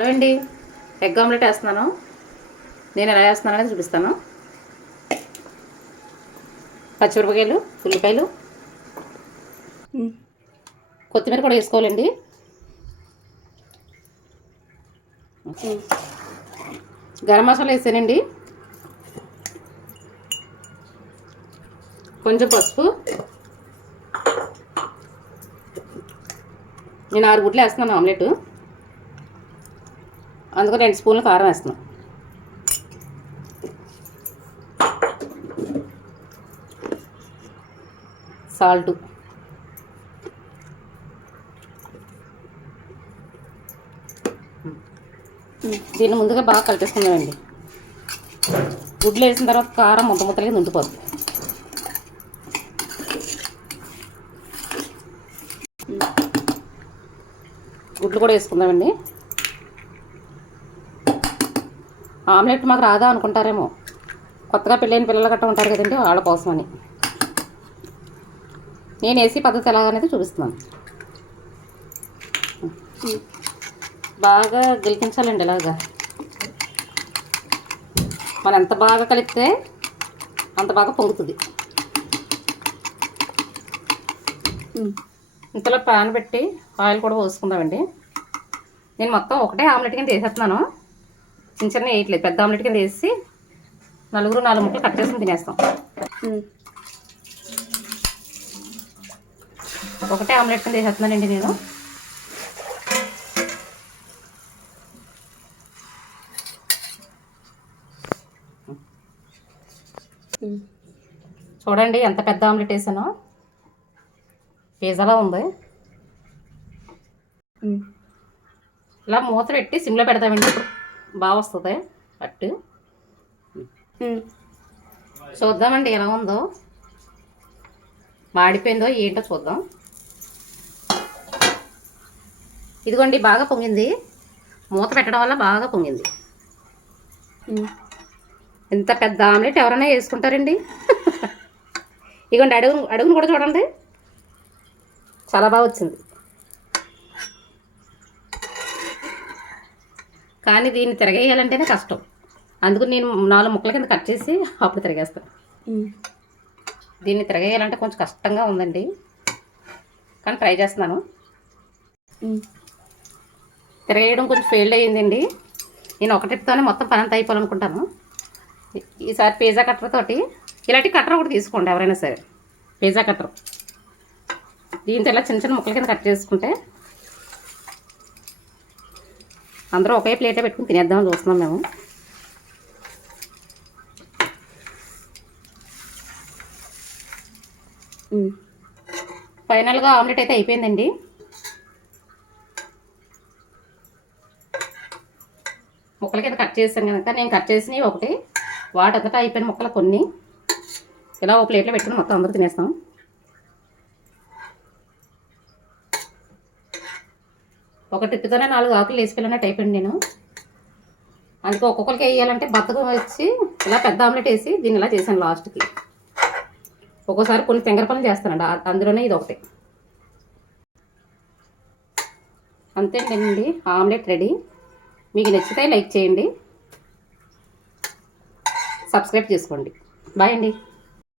Hello అండి, egg omelette వేస్తున్నాను. నేను ఎలా వేస్తున్నాను అనేది చూపిస్తాను. పచ్చిమిరపకాయలు, ఉల్లిపాయలు, కొత్తిమీర కూడా వేసుకోవాలండి. గరం మసాలా వేసానండి, కొంచెం పసుపు. నేను 6 గుడ్లు వేస్తున్నాను ఆమ్లెట్, అందుకు 2 స్పూన్లు కారం వేస్తున్నాను. సాల్ట్, దీన్ని ముందుగా బాగా కలిపేసుకుందామండి. గుడ్లు వేసిన తర్వాత కారం ముద్దలకి నుండిపోద్ది. గుడ్లు కూడా వేసుకుందామండి. ఆమ్లెట్ మాకు రాదా అనుకుంటారేమో, కొత్తగా పెళ్ళైన పిల్లలు గట్రా ఉంటారు కదండి, వాళ్ళ కోసమని నేను వేసి పద్ధతి ఎలాగనేది చూపిస్తున్నాను. బాగా గెలికించాలండి. ఇలాగా మనం ఎంత బాగా కలిపితే అంత బాగా పొంగుతుంది. ఇంతలో పాన్ పెట్టి ఆయిల్ కూడా పోసుకుందామండి. నేను మొత్తం ఒకటే ఆమ్లెట్ కింద వేసేస్తున్నాను, చిన్న చిన్న వేయట్లేదు. పెద్ద ఆమ్లెట్ కింద వేసి 4 ముక్కలు కట్ చేసుకుని తినేస్తాం. ఒకటే ఆమ్లెట్ కింద వేసేస్తున్నానండి నేను. చూడండి ఎంత పెద్ద ఆమ్లెట్ వేసానో, పిజ్జాలా ఉంది. ఇలా మూత పెట్టి సిమ్లో పెడతామండి, బాగా వస్తుంది అట్టు. చూద్దామండి ఎలా ఉందో, మాడిపోయిందో ఏంటో చూద్దాం. ఇదిగోండి బాగా పొంగింది, మూత పెట్టడం వల్ల బాగా పొంగింది. ఇంత పెద్ద ఆమ్లెట్ ఎవరైనా వేసుకుంటారండి? ఇదిగోండి అడుగును కూడా చూడండి, చాలా బాగా వచ్చింది. కానీ దీన్ని తిరగేయాలంటేనే కష్టం, అందుకు నేను 4 ముక్కల కింద కట్ చేసి అప్పుడు తిరగేస్తాను. దీన్ని తిరగేయాలంటే కొంచెం కష్టంగా ఉందండి, కానీ ట్రై చేస్తున్నాను. తిరగేయడం కొంచెం ఫెయిల్డ్ అయ్యిందండి. నేను ఒకటితోనే మొత్తం పని అంతా అయిపోవాలనుకుంటాను. ఈసారి పిజ్జా కట్టర్ తోటి, ఇలాంటి కట్టర్ ఒకటి తీసుకోండి ఎవరైనా సరే, పిజ్జా కట్టర్. దీంతో ఇలా చిన్న చిన్న ముక్కల కింద కట్ చేసుకుంటే అందరూ ఒకే ప్లేటే పెట్టుకుని తినేద్దామని చూస్తున్నాం మేము. ఫైనల్గా ఆమ్లెట్ అయితే అయిపోయిందండి. ముక్కల కింద కట్ చేసాను కనుక నేను కట్ చేసినవి ఒకటి, వాటంతటా అయిపోయిన ముక్కలు కొన్ని ఇలా ఒక ప్లేట్లో పెట్టుకుని మొత్తం అందరూ తినేస్తాం. ఒక టిప్పుతోనే 4 ఆకులు వేసుకెళ్ళినట్టు అయిపోయింది నేను. అందుకే ఒక్కొక్కరికి వేయాలంటే బద్దకం వచ్చి ఇలా పెద్ద ఆమ్లెట్ వేసి దీన్ని ఇలా చేశాను లాస్ట్కి. ఒక్కోసారి కొన్ని ఫింగర్ పనులు చేస్తానండి, అందులోనే ఇది ఒకటి. అంతేనండి, ఆమ్లెట్ రెడీ. మీకు నచ్చితే లైక్ చేయండి, సబ్స్క్రైబ్ చేసుకోండి. బాయ్ అండి.